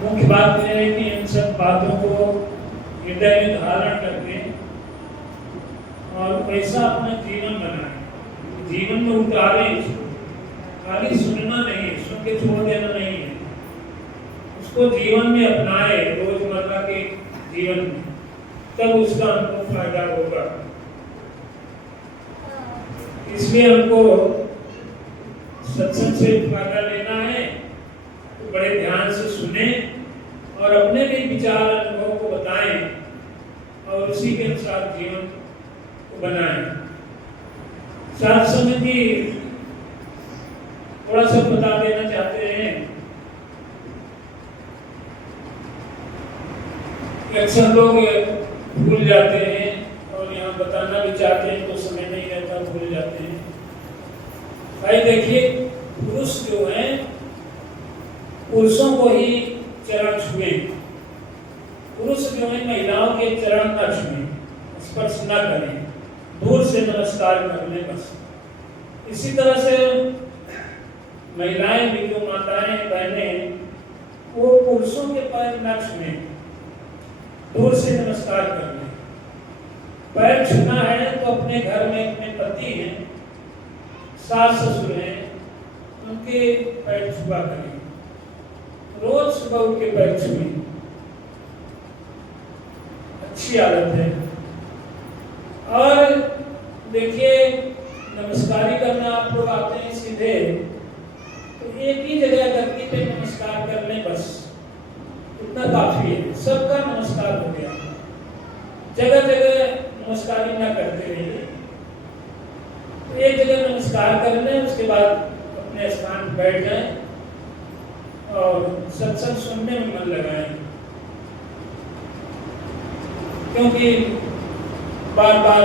मुख्य बात यह है कि इन सब बातों को हृदय में धारण करके और ऐसा अपना जीवन बनाए, जीवन में उतारे। खाली सुनना नहीं, सुन के छोड़ देना नहीं है, उसको जीवन में अपनाए, रोजमर्रा के जीवन में, तब उसका हमको फायदा होगा। इसलिए हमको सत्संग से फायदा लेना है तो बड़े ध्यान से सुने और अपने भी विचार अनुभव को बताएं और उसी के अनुसार जीवन को बनाएं। साथ समय जी थोड़ा सा बता देना चाहते हैं। अक्सर लोग भूल जाते हैं और यहाँ बताना भी चाहते हैं तो समय नहीं रहता, भूल जाते हैं। भाई देखिए, पुरुष जो है पुरुषों को ही चरण छुए, पुरुष जो है महिलाओं के चरण न छुए, स्पर्श न करें, दूर से नमस्कार कर लें बस। इसी तरह से महिलाएं भी, जो माताएं बहनें, वो पुरुषों के पैर न छुए, दूर से नमस्कार कर लें। पैर छूना है तो अपने घर में अपने पति हैं, सास ससुर हैं, उनके पैर छुआ करें, रोज सुबह उठ के पैर छुए, अच्छी आदत है। और देखिए, नमस्कारी करना आप लोग आते हैं सीधे, तो एक ही जगह धरती पे नमस्कार कर लें बस, इतना काफी है, सबका नमस्कार हो गया। जगह जगह नमस्कारी ना करते रहिए, तो एक जगह नमस्कार कर लें, उसके बाद अपने स्थान पर बैठ जाएं और सत्संग सुनने में मन लगाएं। क्योंकि बार बार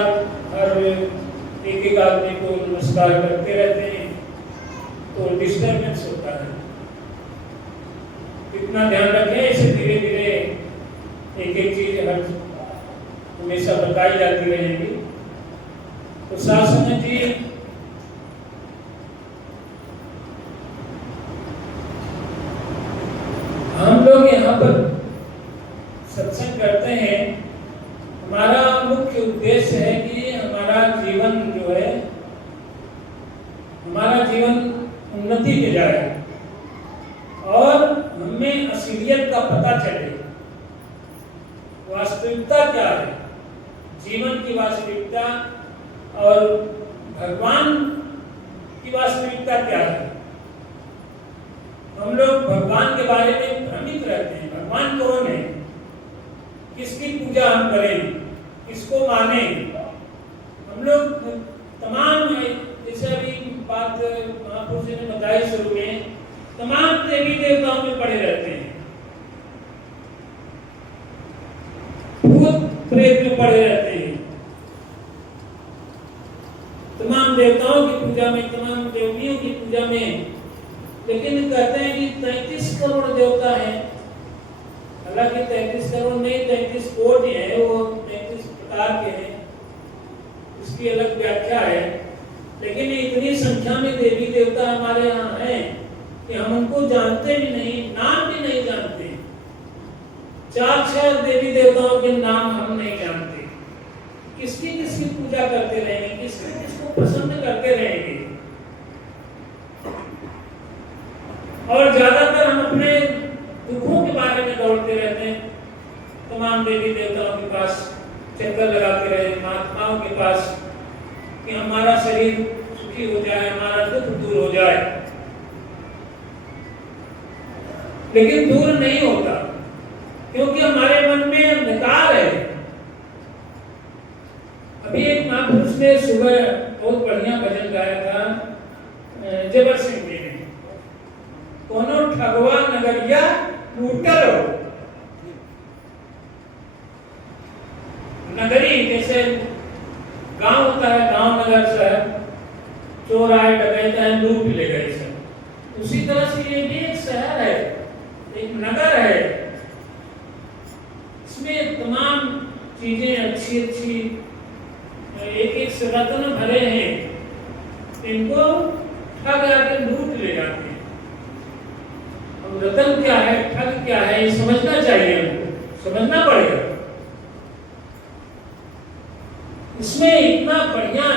हर एक आदमी को नमस्कार करते रहते हैं तो डिस्टर्बेंस होता है। इतना ध्यान रखें, इसे धीरे धीरे एक एक चीज हर हमेशा बताई जाती रहेगी। तो शासन जी हम लोग यहाँ पर सत्संग करते हैं, हमारा मुख्य उद्देश्य है कि हमारा जीवन जो है, हमारा जीवन उन्नति पे जाए और हमें असलियत का पता चले, वास्तविकता क्या है, जीवन की वास्तविकता और भगवान की वास्तविकता क्या है। हम लोग भगवान के बारे में भ्रमित रहते हैं। भगवान कौन है, किसकी पूजा हम करें, किसको माने। हम लोग तमाम, जैसे अभी बात महापुरुष ने बताई शुरू में, तमाम देवी देवताओं में पड़े रहते हैं, भूत प्रेत में पड़े रहते हैं, तमाम देवताओं की पूजा में, तमाम देवियों की पूजा में। लेकिन कहते हैं कि 33 करोड़ देवता हैं। हालांकि 33 करोड़ नहीं, 33 कोटि हैं, वो 33 प्रकार के हैं, इसकी अलग व्याख्या है। लेकिन इतनी संख्या में देवी देवता हमारे यहाँ हैं कि हम उनको जानते भी नहीं, नाम भी नहीं जानते। 4-6 देवी देवताओं के नाम हम नहीं जानते। किसकी किसकी पूजा करते रहेंगे, किसको प्रसन्न करते रहेंगे। और ज्यादातर हम अपने दुखों के बारे में दौड़ते रहते हैं, तमाम देवी देवताओं के पास चक्कर लगाते रहे, महात्माओं के पास, कि हमारा शरीर सुखी हो जाए, हमारा दुख दूर हो जाए। लेकिन दूर नहीं होता, क्योंकि हमारे मन में अंधकार है। अभी एक महापुरुष ने सुबह बहुत बढ़िया भजन गाया था, जबर सिंह जी ने, कोनो ठगवा नगरिया लूटल हो। नगरी जैसे गांव होता है, गांव नगर शहर, चोर आए, डकैत आए, लूट ले गए सब। उसी तरह से ये भी एक शहर है, एक नगर है, इसमें तमाम चीजें अच्छी अच्छी एक एक से रत्न भरे हैं, इनको ठग आके लूट ले जाते हैं। अब रत्न क्या है, ठग घट क्या है ये समझना चाहिए, हमको समझना पड़ेगा। इसमें इतना बढ़िया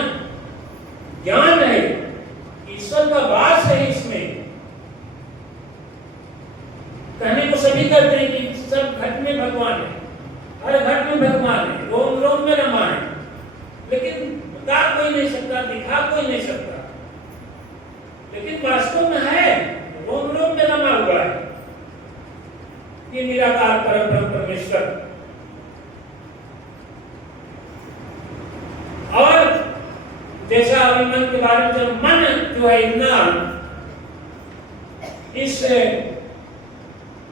ज्ञान है, ईश्वर का वास है इसमें। कहने को सभी करते हैं कि सब घट में भगवान है, हर घट में भगवान है, रोम रोम में रमा है, लेकिन बता कोई नहीं सकता, दिखा कोई नहीं सकता, लेकिन वास्तव में है, रोम रोम में रमा हुआ है ये निराकार परम ब्रह्म परमेश्वर। और जैसा अभी मन के बारे में, जब मन जो है इतना इस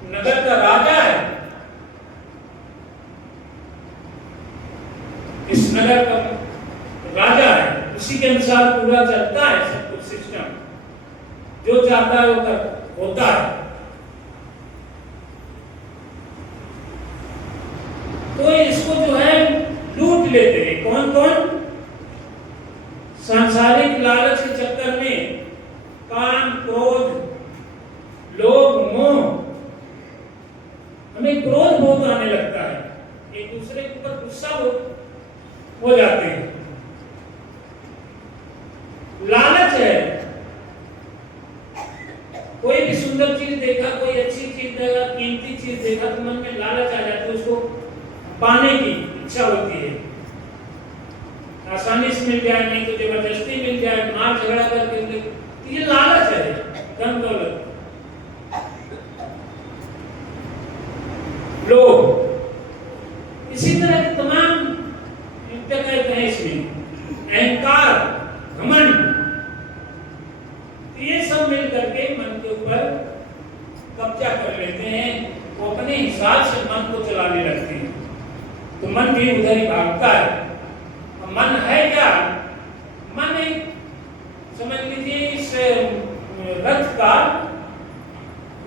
नगर का राजा है, इस नगर का राजा है, उसी के अनुसार पूरा चलता है सब कुछ सिस्टम, जो चाहता है वो होता है। तो इसको जो है लूट लेते हैं कौन कौन? सांसारिक लालच के चक्कर में काम, क्रोध, लोभ, मोह, हमें क्रोध बहुत आने लगता है, एक दूसरे के ऊपर गुस्सा हो जाते हैं। लालच है, कोई भी सुंदर चीज देखा, कोई अच्छी चीज देखा, कीमती चीज देखा तो मन में लालच आ जाता है, उसको पाने की इच्छा होती है, आसानी से मिल जाए, नहीं तो जबरदस्ती मिल जाए, मार झगड़ा करके, ये लालच है, धन दौलत। लोग इसी तरह के तमाम क्या कहते हैं इसमें, अहंकार, घमंड, ये सब मिल करके मन के ऊपर कब्जा कर लेते हैं, वो अपने हिसाब से मन को चलाने लगते हैं, तो मन भी उधर ही भागता है। मन है क्या? मन एक समझ लीजिए इस रथ का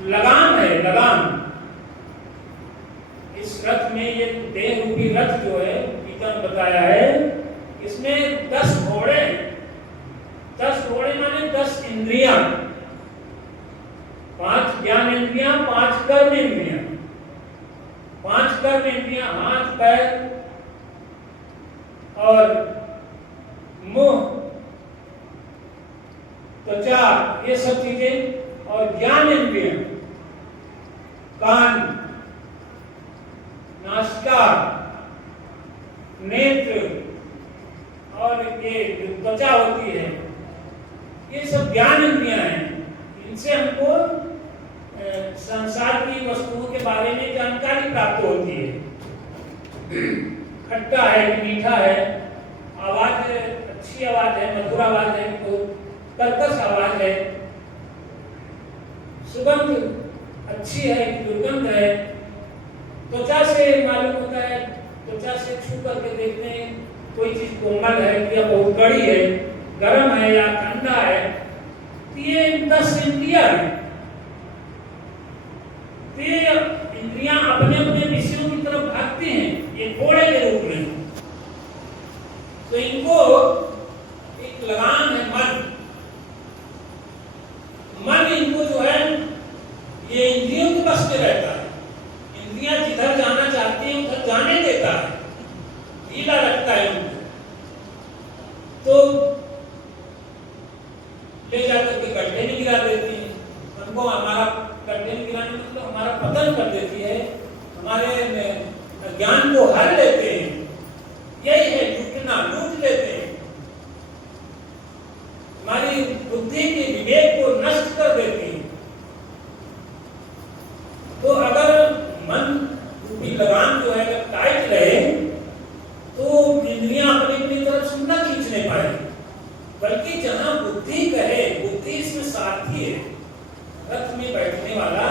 लगाम है, लगाम। इस रथ में ये देह रूपी रथ जो है, गीता ने बताया है, इसमें 10 घोड़े, 10 घोड़े माने 10 इंद्रियां, 5 ज्ञान इंद्रियां, 5 कर्म इंद्रियां, 5 कर्म इंद्रियां, हाथ, पैर और मुंह, त्वचा, ये सब चीजें, और ज्ञान इंद्रियां, कान, नासिका, नेत्र, और ये त्वचा होती है, ये सब ज्ञान इंद्रियां हैं। इनसे हमको संसार की वस्तुओं के बारे में जानकारी प्राप्त होती है, खट्टा है कि मीठा है, आवाज अच्छी आवाज है, मधुर आवाज है, तो कर्कश आवाज है, सुगंध अच्छी है कि दुर्गंध है, त्वचा से मालूम होता है, त्वचा से छू करके देखते हैं कोई चीज कोमल है या बहुत कड़ी है, गर्म है या ठंडा है, तो ये 10 इंद्रियां हैं। तो ये इंद्रियां अपने अपने विषयों की तरफ भागती हैं, ये घोड़े के रूप में। तो इनको एक लगाम है मन, मन इनको जो है ये इंद्रियों के बस में रहता है, इंद्रियां जिधर जाना चाहती हैं उधर जाने देता है, ढीला रखता है उनको, तो ले जाकर के गड्ढे में गिरा देती है हमको। हमारा गड्ढे में गिराने मतलब हमारा पतन कर देती है, हमारे ज्ञान को हर लेते हैं, यही है लूटना, लूट लेते हैं, हमारी बुद्धि के विवेक को नष्ट कर देती है। तो अगर मन रूपी लगाम जो है अगर टाइट रहे तो इंद्रियां अपनी अपनी तरफ से न खींचने पाए, बल्कि जहां बुद्धि कहे, बुद्धि इसमें सारथी है, रथ में बैठने वाला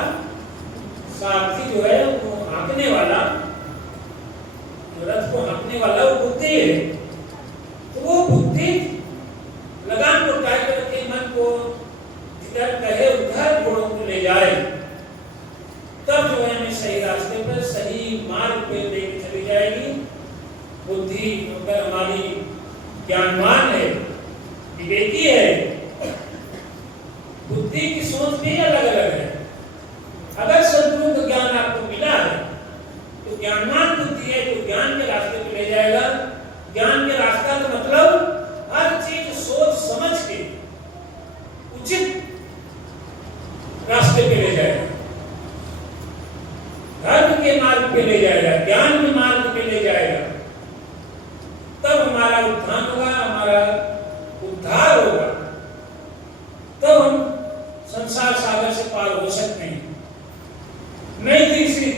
सारथी जो है वो हाँकने वाला, रथ को हाँकने वाला वो बुद्धि है। तो वो बुद्धि लगाम को टाइट करके मन को जिधर कहे उधर घोड़ों को ले जाए, तब जो है हमें सही रास्ते पर, सही मार्ग पे लेके चली जाएगी। बुद्धि अगर हमारी ज्ञानवान है, विवेकी है, बुद्धि की सोच भी अलग अलग है। अगर सद्गुरु का ज्ञान के मार्ग पे ले जाएगा, ज्ञान के मार्ग पे ले जाएगा, तब हमारा उत्थान होगा, हमारा उद्धार होगा, तब हम संसार सागर से पार हो सकते हैं। नहीं तो इसी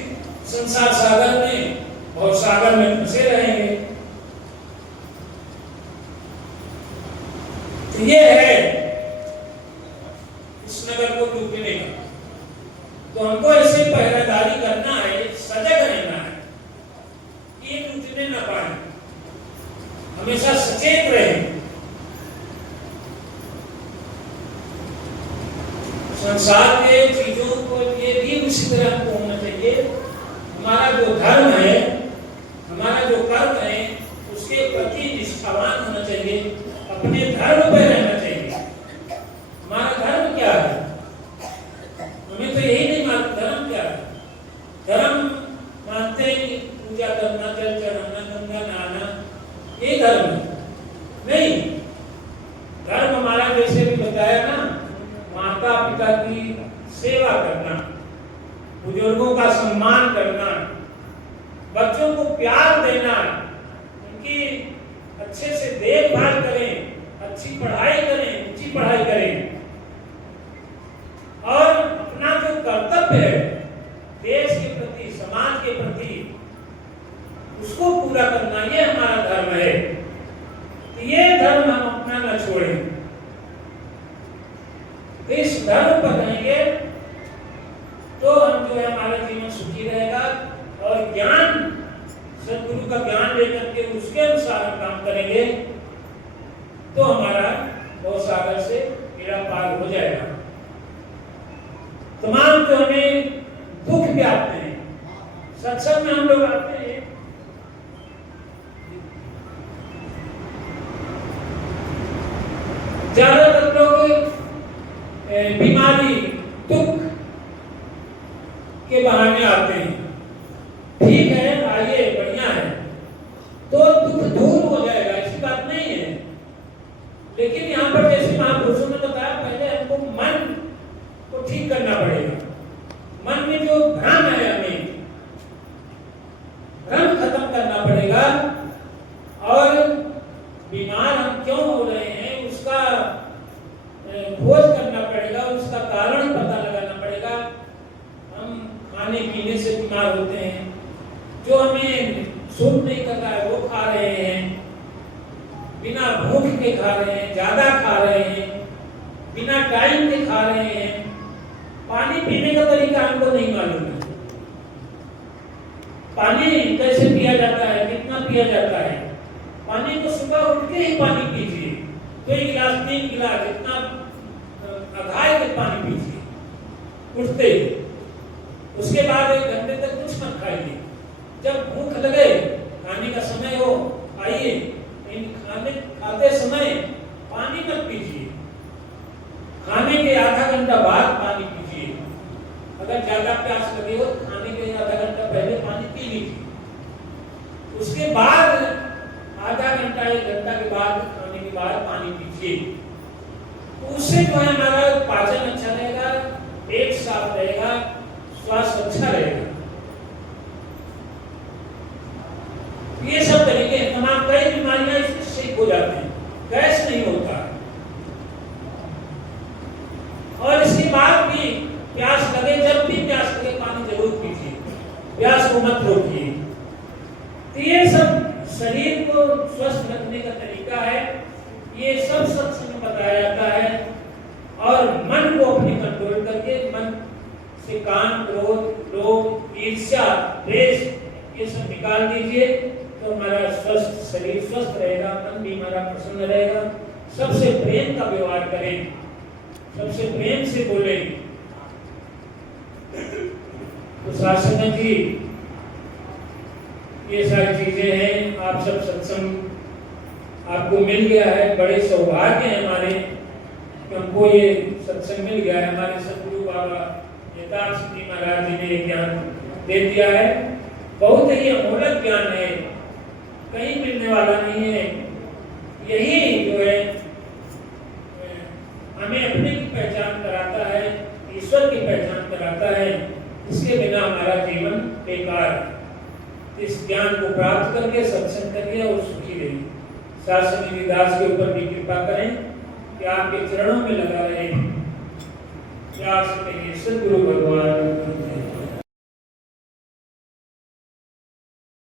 संसार सागर में और सागर में फंसे रहेंगे। तो ये है इस नगर को डूबने का। तो हमको ऐसे पहरेदारी करना है, सजग रहना है कि ये डूबने न पाए, हमेशा सचेत रहें। संसार के चीजों को ये भी उसी तरह हमको होना चाहिए। हमारा जो धर्म है, हमारा जो कर्म है, उसके प्रति निष्ठावान होना चाहिए, अपने धर्म पे रहना चाहिए। हमारा धर्म क्या है? हमें तो यही नहीं मालूम धर्म क्या है। धर्म मानते हैं पूजा करना, जल चढ़ाना, गंगा नहाना, ये धर्म है। नहीं, धर्म हमारा जैसे भी बताया ना, माता पिता की सेवा करना, बुजुर्गों का सम्मान करना, बच्चों को प्यार देना, उनकी अच्छे से देखभाल करें, अच्छी पढ़ाई करें, ऊंची पढ़ाई करें, और अपना जो कर्तव्य है देश के प्रति, समाज के प्रति, उसको पूरा करना, ये हमारा धर्म है। तो ये धर्म हम अपना न छोड़ें। इस धर्म पर रहेंगे तो हम जो है हमारा जीवन सुखी रहेगा, और ज्ञान, सदगुरु का ज्ञान लेकर के उसके अनुसार हम काम करेंगे तो हमारा भव सागर से बेड़ा पार हो जाएगा। तमाम जो हमें दुख भी आते हैं, सत्संग में हम लोग आते हैं, ज्यादातर लोग बीमारी, दुख के बहाने आते हैं। ठीक है, आइए, बढ़िया है, तो दुख दूर हो जाएगा, ऐसी बात नहीं है। लेकिन यहाँ पर जैसे महापुरुषों ने बताया, पहले हमको मन को ठीक करना पड़ेगा। मन में जो भ्रम है, हमें भ्रम खत्म करना पड़ेगा, और बीमार हम क्यों हो रहे हैं उसका खोज करना पड़ेगा, उसका कारण पता लगाना पड़ेगा। हम खाने पीने से बीमार होते हैं, जो हमें सूट नहीं कर रहा है वो खा रहे हैं, बिना भूख के खा रहे हैं, ज्यादा खा रहे हैं, बिना टाइम के खा रहे हैं। पानी पीने का तरीका हमको नहीं मालूम है। पानी कैसे पिया जाता है, कितना पिया जाता है? पानी को सुबह उठ के ही पानी पीजिए, 2 गिलास 3 गिलास, जितना आधार के पानी पीजिए उठते ही। उसके बाद 1 घंटे तक कुछ मत खाइए। जब भूख लगे, खाने का समय हो, आइए, खाने खाते समय पानी मत पीजिए। खाने के आधा घंटा बाद पानी पीजिए। अगर ज्यादा प्यास लगे हो तो खाने के आधा घंटा पहले पानी पी लीजिए। उसके बाद आधा घंटा 1 घंटा के बाद, खाने के बाद पानी पीजिए। उससे जो है हमारा पाचन अच्छा रहेगा, पेट साफ रहेगा, स्वास्थ्य अच्छा रहेगा। ये सब तरीके, तमाम कई बीमारियां इससे ठीक हो जाती हैं, गैस नहीं होता। और इसके बाद भी प्यास लगे, जब भी प्यास लगे पानी जरूर पीजिए, प्यास को मत रोकिए। तो ये सब शरीर को स्वस्थ रखने का तरीका है, ये सब सत्संग में बताया जाता है। और मन को अपने कंट्रोल करके, मन से काम, क्रोध, लोभ, ईर्ष्या, द्वेष, ये सब निकाल दीजिए, तो हमारा स्वस्थ शरीर स्वस्थ रहेगा, मन भी हमारा प्रसन्न रहेगा। सबसे प्रेम का व्यवहार करें, सबसे प्रेम से बोले। तो शासन जी, ये सारी चीजें हैं। आप सब सत्संग आपको मिल गया है, बड़े सौभाग्य है हमारे, हमको ये सत्संग मिल गया है। हमारे सदगुरु बाबा यथार्थ सिंह जी महाराज जी ने ज्ञान दे दिया है, बहुत ही अमूल्य ज्ञान है, कहीं मिलने वाला नहीं है। यही जो है हमें अपने की पहचान कराता है, ईश्वर की पहचान कराता है। इसके बिना हमारा जीवन बेकार है। इस ज्ञान को प्राप्त करके सत्संग करिए और सुखी रहिए। शास्त्री दास के ऊपर भी कृपा करें कि आपके चरणों में लगा रहे। प्यास करिए सद्गुरु भगवान